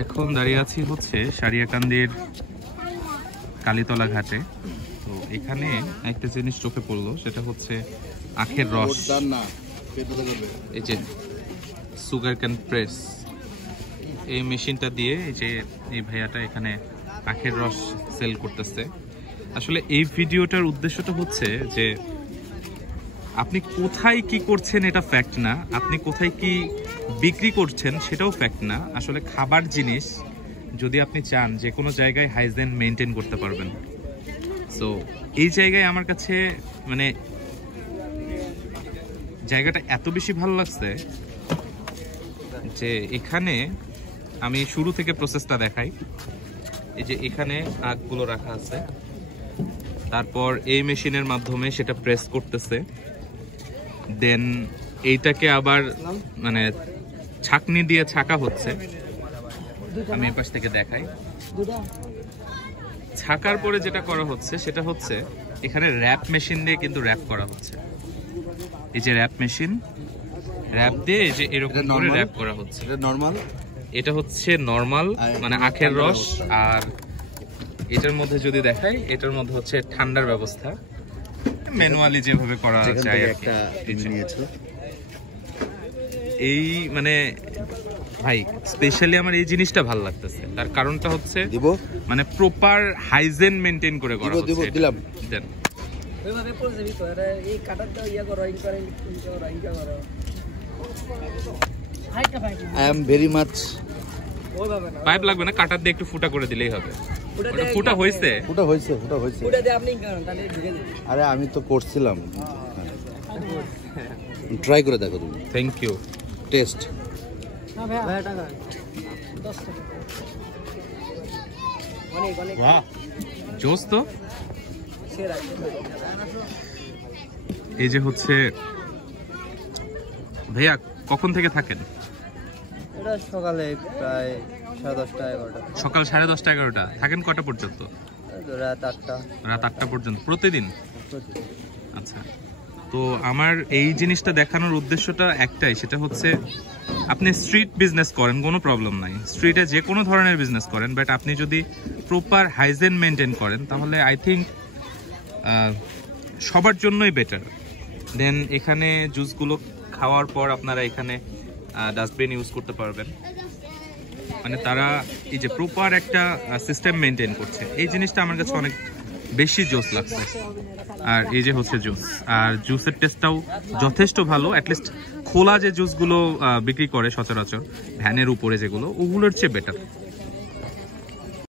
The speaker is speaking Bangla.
এখন দাঁড়িয়ে আছি হচ্ছে সারিয়াকান্দির কালীতলা ঘাটে। তো এখানে একটা জিনিস চোখে পড়লো, সেটা হচ্ছে আখের রস। এই যে সুগার ক্যান প্রেস, এই মেশিনটা দিয়ে এই যে এই ভাইয়াটা এখানে আখের রস সেল করতেছে। আসলে এই ভিডিওটার উদ্দেশ্যটা হচ্ছে যে আপনি কোথায় কি করছেন এটা ফ্যাক্ট না, আপনি কোথায় কি বিক্রি করছেন সেটাও ফ্যাক্ট না। আসলে খাবার জিনিস যদি আপনি চান যে কোনো জায়গায় হাইজেন মেনটেন করতে পারবেন। সো এই জায়গায় আমার কাছে মানে জায়গাটা এত বেশি ভালো লাগছে যে এখানে আমি শুরু থেকে প্রসেসটা দেখাই। এই যে এখানে আখগুলো রাখা আছে, তারপর এই মেশিনের মাধ্যমে সেটা প্রেস করতেছে, দেন এইটাকে আবার মানে ছাকনি দিয়ে ছাকা হচ্ছে। আমি এই পাশ থেকে দেখাই। ছাকার পরে যেটা করা হচ্ছে সেটা হচ্ছে এখানে র্যাপ মেশিন দিয়ে কিন্তু র্যাপ করা হচ্ছে। এই যে র্যাপ মেশিন, র্যাপ দিয়ে এই যে এরকম করে র্যাপ করা হচ্ছে। এটা নরমাল, এটা হচ্ছে নরমাল মানে আখের রস। আর এটার মধ্যে যদি দেখাই, এটার মধ্যে হচ্ছে ঠান্ডার ব্যবস্থা, ম্যানুয়ালি যেভাবে করা যায় আর কি। এই মানে ভাই স্পেশালি আমার এই জিনিসটা ভালো লাগতেছে, তার কারণটা হচ্ছে মানে প্রপার হাইজেন মেনটেন করে করা হচ্ছে। দিলাম দেন ওইভাবে পড়ে যাবি তো, এই কাটারটা ইয়া করো, ইন করে ইনকা করো। I am very much. ওইভাবে না, পাইপ লাগবে না, কাটার দিয়ে একটু ফুটা করে দিলেই হবে। ফুটা হয়েছে, ফুটা হয়েছে, ফুটা হয়েছে। ওটা দিয়ে আপনি করেন তাহলে ঢুকে যাবে। আরে আমি তো করছিলাম, ট্রাই করে দেখো তুমি। Thank you. টেস্ট না ভাই টাকা 10 টাকা অনেক অনেক বাহ জোস তো। সেরা। এই যে হচ্ছে ভাইয়া কখন থেকে থাকেন? এটা সকালে প্রায় 10:30 11টা। সকাল 10:30 11টা থাকেন, কটা পর্যন্ত? রাত 8টা। রাত 8টা পর্যন্ত প্রতিদিন? আচ্ছা, তো আমার এই জিনিসটা দেখানোর উদ্দেশ্যটা একটাই, সেটা হচ্ছে আপনি স্ট্রিট বিজনেস করেন কোনো প্রবলেম নাই, স্ট্রিটে যে কোনো ধরনের বিজনেস করেন, বাট আপনি যদি প্রপার হাইজেন মেনটেন করেন তাহলে আই থিঙ্ক সবার জন্যই বেটার। দেন এখানে জুসগুলো খাওয়ার পর আপনারা এখানে ডাস্টবিন ইউজ করতে পারবেন। মানে তারা এই যে প্রপার একটা সিস্টেম মেনটেন করছে, এই জিনিসটা আমার কাছে অনেক বেশি জোস লাগছে। আর এই যে হচ্ছে জুস, আর জুসের টেস্টটাও যথেষ্ট ভালো। অ্যাটলিস্ট খোলা যে জুসগুলো বিক্রি করে সচরাচর ভ্যানের উপরে যেগুলো, ওগুলোর চেয়ে বেটার।